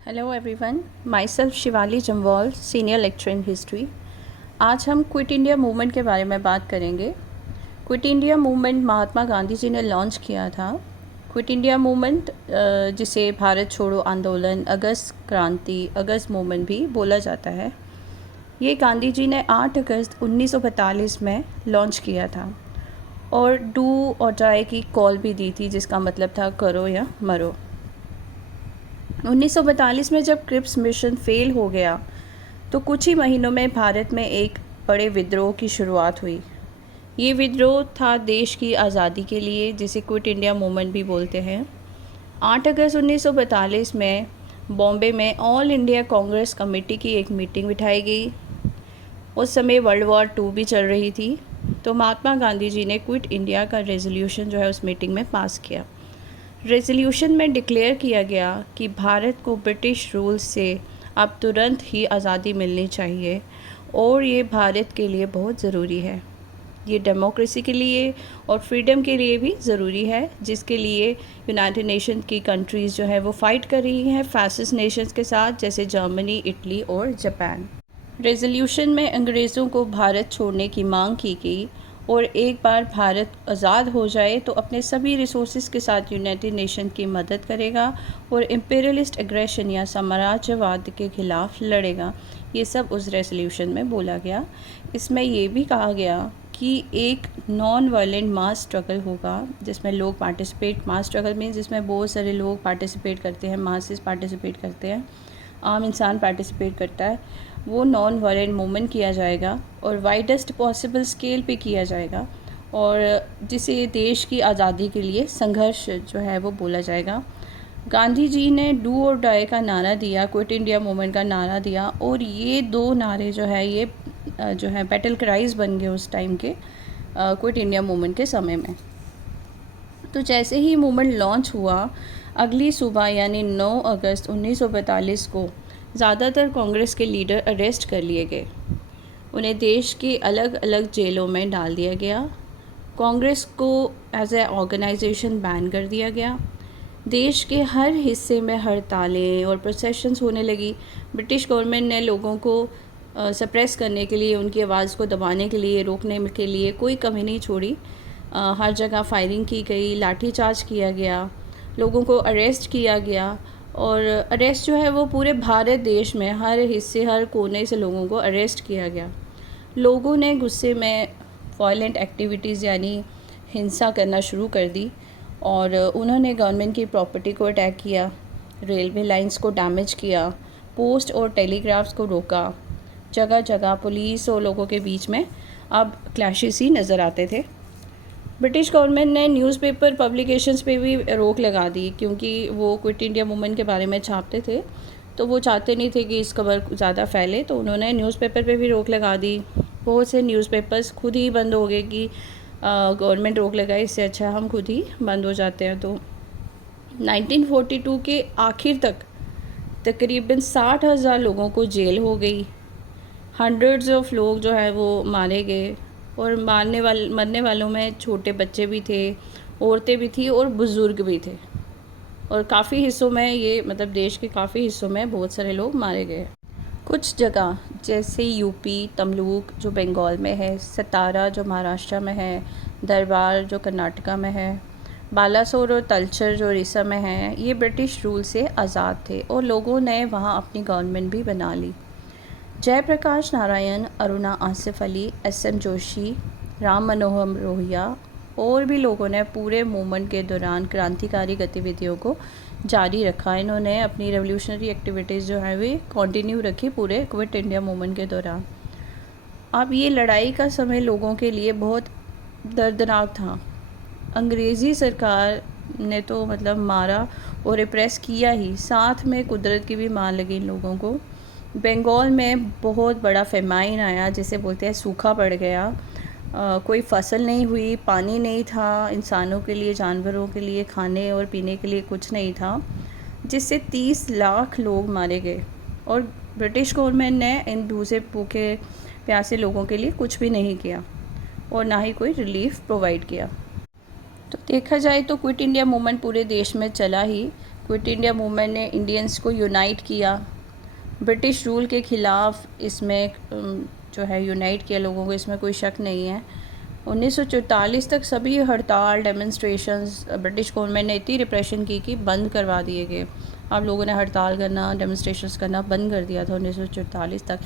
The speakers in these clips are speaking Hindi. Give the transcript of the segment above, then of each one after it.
Hello everyone, my self Shivali Jamwal, senior lecture in history. आज हम क्विट इंडिया मूवमेंट के बारे में बात करेंगे। Quit India movement Mahatma Gandhi ji ने लॉन्च किया था। क्विट इंडिया मूवमेंट जिसे भारत छोड़ो आंदोलन, अगस्त क्रांति, अगस्त मूवमेंट भी बोला जाता है, ये गांधी जी ने 8 अगस्त 1942 में लॉन्च किया था और डू और डाई की कॉल भी दी थी, जिसका मतलब था करो या मरो। 1942 में जब क्रिप्स मिशन फेल हो गया तो कुछ ही महीनों में भारत में एक बड़े विद्रोह की शुरुआत हुई। ये विद्रोह था देश की आज़ादी के लिए, जिसे क्विट इंडिया मूवमेंट भी बोलते हैं। 8 अगस्त 1942 में बॉम्बे में ऑल इंडिया कांग्रेस कमेटी की एक मीटिंग बिठाई गई। उस समय वर्ल्ड वॉर 2 भी चल रही थी, तो महात्मा गांधी जी ने क्विट इंडिया का रेजोल्यूशन जो है उस मीटिंग में पास किया। रेजोल्यूशन में डिक्लेयर किया गया कि भारत को ब्रिटिश रूल से अब तुरंत ही आज़ादी मिलनी चाहिए और ये भारत के लिए बहुत ज़रूरी है। ये डेमोक्रेसी के लिए और फ्रीडम के लिए भी ज़रूरी है, जिसके लिए यूनाइटेड नेशन की कंट्रीज़ जो है वो फ़ाइट कर रही हैं फैसिस्ट नेशंस के साथ, जैसे जर्मनी, इटली और जापान। रेजोल्यूशन में अंग्रेज़ों को भारत छोड़ने की मांग की गई और एक बार भारत आज़ाद हो जाए तो अपने सभी रिसोर्सेज के साथ यूनाइटेड नेशन की मदद करेगा और इम्पीरियलिस्ट एग्रेशन या साम्राज्यवाद के खिलाफ लड़ेगा। ये सब उस रेजोल्यूशन में बोला गया। इसमें ये भी कहा गया कि एक नॉन वायलेंट मास स्ट्रगल होगा, जिसमें लोग पार्टिसिपेट, मास स्ट्रगल में जिसमें बहुत सारे लोग पार्टिसिपेट करते हैं, मासेस पार्टिसिपेट करते हैं, आम इंसान पार्टिसिपेट करता है, वो नॉन वायलेंट मूवमेंट किया जाएगा और वाइडेस्ट पॉसिबल स्केल पे किया जाएगा और जिसे देश की आज़ादी के लिए संघर्ष जो है वो बोला जाएगा। गांधी जी ने डू और डाई का नारा दिया, क्विट इंडिया मूवमेंट का नारा दिया और ये दो नारे जो है ये जो है बैटल क्राइज बन गए उस टाइम के क्विट इंडिया मूवमेंट के समय में। तो जैसे ही मूवमेंट लॉन्च हुआ, अगली सुबह यानी 9 अगस्त 1942 को ज़्यादातर कांग्रेस के लीडर अरेस्ट कर लिए गए। उन्हें देश के अलग अलग जेलों में डाल दिया गया। कांग्रेस को एज ए ऑर्गेनाइजेशन बैन कर दिया गया। देश के हर हिस्से में हड़तालें और प्रोसेशंस होने लगी। ब्रिटिश गवर्नमेंट ने लोगों को सप्रेस करने के लिए, उनकी आवाज़ को दबाने के लिए, रोकने के लिए कोई कमी नहीं छोड़ी। हर जगह फायरिंग की गई, लाठीचार्ज किया गया, लोगों को अरेस्ट किया गया और अरेस्ट जो है वो पूरे भारत देश में हर हिस्से, हर कोने से लोगों को अरेस्ट किया गया। लोगों ने गुस्से में वायलेंट एक्टिविटीज़ यानी हिंसा करना शुरू कर दी और उन्होंने गवर्नमेंट की प्रॉपर्टी को अटैक किया, रेलवे लाइंस को डैमेज किया, पोस्ट और टेलीग्राफ्स को रोका। जगह जगह पुलिस और लोगों के बीच में अब क्लैशेस ही नज़र आते थे। ब्रिटिश गवर्नमेंट ने न्यूज़पेपर पब्लिकेशंस पे भी रोक लगा दी, क्योंकि वो क्विट इंडिया मूवमेंट के बारे में छापते थे, तो वो चाहते नहीं थे कि इस खबर ज़्यादा फैले, तो उन्होंने न्यूज़पेपर पे भी रोक लगा दी। बहुत से न्यूज़पेपर्स खुद ही बंद हो गए कि गवर्नमेंट रोक लगाए, इससे अच्छा हम खुद ही बंद हो जाते हैं। तो 1942 के आखिर तक तकरीबन 60,000 लोगों को जेल हो गई। हंड्रेड्स ऑफ लोग जो है वो मारे गए और मरने वालों में छोटे बच्चे भी थे, औरतें भी थी और बुज़ुर्ग भी थे। और काफ़ी हिस्सों में ये मतलब देश के काफ़ी हिस्सों में बहुत सारे लोग मारे गए। कुछ जगह जैसे यूपी, तमलूक जो बंगाल में है, सतारा जो महाराष्ट्र में है, दरबार जो कर्नाटका में है, बालासोर और तलचर जो उड़ीसा में है, ये ब्रिटिश रूल से आज़ाद थे और लोगों ने वहाँ अपनी गवर्नमेंट भी बना ली। जयप्रकाश नारायण, अरुणा आसिफ अली, एस.एम. जोशी, राम मनोहर लोहिया और भी लोगों ने पूरे मूवमेंट के दौरान क्रांतिकारी गतिविधियों को जारी रखा। इन्होंने अपनी रेवोल्यूशनरी एक्टिविटीज़ जो है वे कंटिन्यू रखी पूरे क्विट इंडिया मूवमेंट के दौरान। अब ये लड़ाई का समय लोगों के लिए बहुत दर्दनाक था। अंग्रेज़ी सरकार ने तो मतलब मारा और रिप्रेस किया ही, साथ में कुदरत की भी मार लगी इन लोगों को। बंगाल में बहुत बड़ा फेमाइन आया, जिसे बोलते हैं सूखा पड़ गया। कोई फसल नहीं हुई, पानी नहीं था इंसानों के लिए, जानवरों के लिए, खाने और पीने के लिए कुछ नहीं था, जिससे 30 लाख लोग मारे गए और ब्रिटिश गवर्नमेंट ने इन दूसरे भूखे प्यासे लोगों के लिए कुछ भी नहीं किया और ना ही कोई रिलीफ प्रोवाइड किया। तो देखा जाए तो क्विट इंडिया मूवमेंट पूरे देश में चला ही। क्विट इंडिया मूवमेंट ने इंडियंस को यूनाइट किया, ब्रिटिश रूल के ख़िलाफ़ इसमें जो है यूनाइट किया लोगों को, इसमें कोई शक नहीं है। 1944 तक सभी हड़ताल डेमोन्स्ट्रेशंस ब्रिटिश गवर्नमेंट ने इतनी रिप्रेशन की कि बंद करवा दिए गए। आप लोगों ने हड़ताल करना, डेमोन्स्ट्रेशंस करना बंद कर दिया था 1944 तक।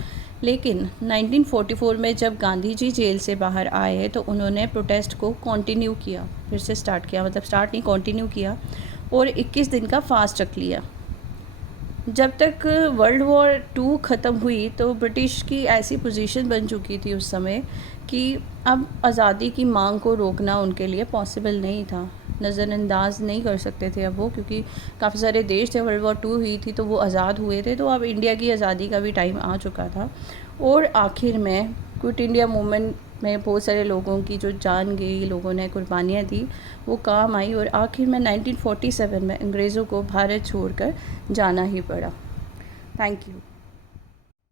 लेकिन 1944 में जब गांधी जी जेल से बाहर आए तो उन्होंने प्रोटेस्ट को कंटिन्यू किया, फिर से स्टार्ट किया, मतलब स्टार्ट नहीं कंटिन्यू किया, और 21 दिन का फास्ट रख लिया। जब तक वर्ल्ड वॉर 2 ख़त्म हुई तो ब्रिटिश की ऐसी पोजीशन बन चुकी थी उस समय कि अब आज़ादी की मांग को रोकना उनके लिए पॉसिबल नहीं था, नज़रअंदाज नहीं कर सकते थे अब वो, क्योंकि काफ़ी सारे देश थे, वर्ल्ड वॉर 2 हुई थी तो वो आज़ाद हुए थे, तो अब इंडिया की आज़ादी का भी टाइम आ चुका था। और आखिर में क्विट इंडिया मूवमेंट में बहुत सारे लोगों की जो जान गई, लोगों ने कुर्बानियाँ दी, वो काम आई, और आखिर में 1947 में अंग्रेज़ों को भारत छोड़कर जाना ही पड़ा। Thank you.